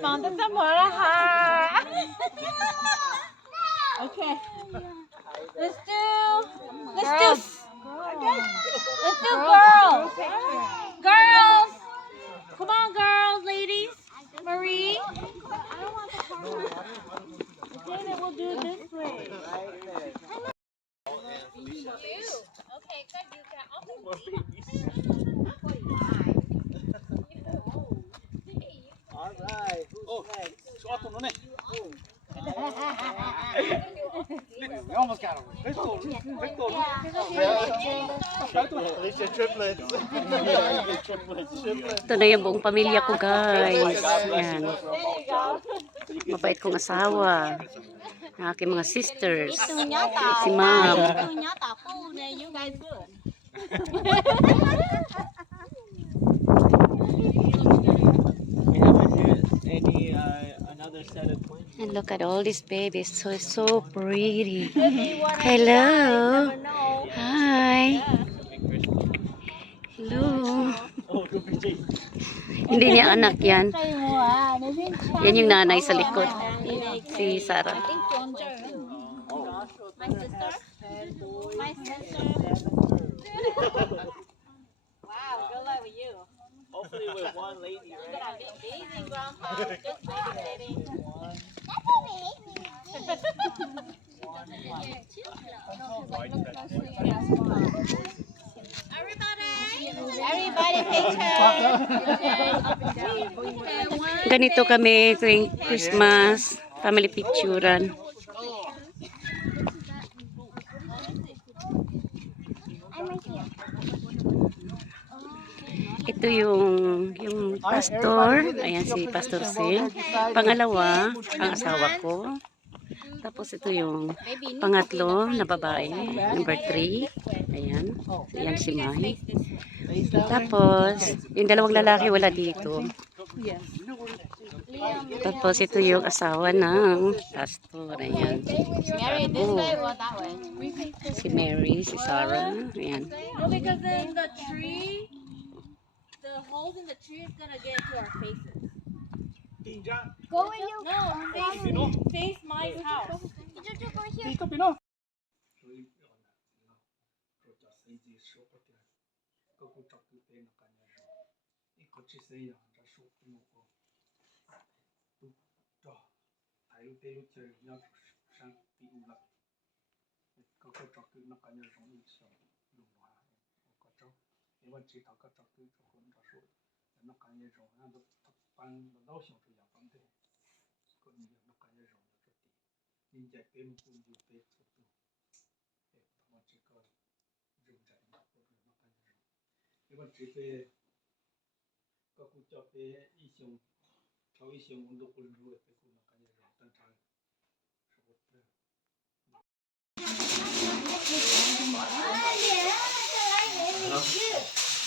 忙得这么哈。Okay. Let's do girls. Girls. Come on, girls, ladies. Marie. Okay, then we'll do it this way. Okay, good. You can open. Alright, who's next? Suot mo na eh. We almost got him. Big goal. Big goal. At least you're triplets. Ito na yung buong pamilya ko, guys. Ayan. Mabait kong asawa. Ang aking mga sisters. Si ma'am. You guys good. We haven't had any another set of twins. And look at all these babies. So pretty. Hello. Hi. Hello. Oh, two PJ. Hindi niya anak yan. Yan yung nanay sa likod. Si Sarah. My sister. My sister. Wow, good luck with you. Hopefully with one lady, You're right? gonna be amazing, Grandpa. Just babysitting. Everybody picture. Ganito kami tuwing Christmas. Family picturean. Ito yung pastor. Ayan si Pastor Sing. Pangalawa, ang asawa ko. Tapos ito yung pangatlo na babae. Number 3. Ayan. Ayan si Mai. Tapos, yung dalawang lalaki wala dito. Tapos ito yung asawa ng pastor. Ayan. Mary, this way or that way? Si Mary, si Sarah. Ayan. No, because then the tree, the holes in the tree is gonna get into our faces. Go where you No, face my house. You just go here. Dito, Pino.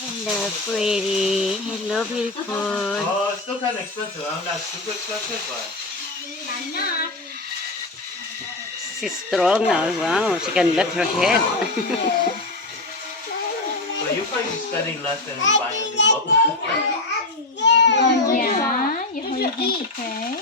Hello, pretty. Hello, beautiful. Oh, it's still kind of expensive. I'm not super expensive, but. She's strong now. Wow, she can lift her head. But you're probably spending less than buying a new boat. Yeah, you hold your hands, okay?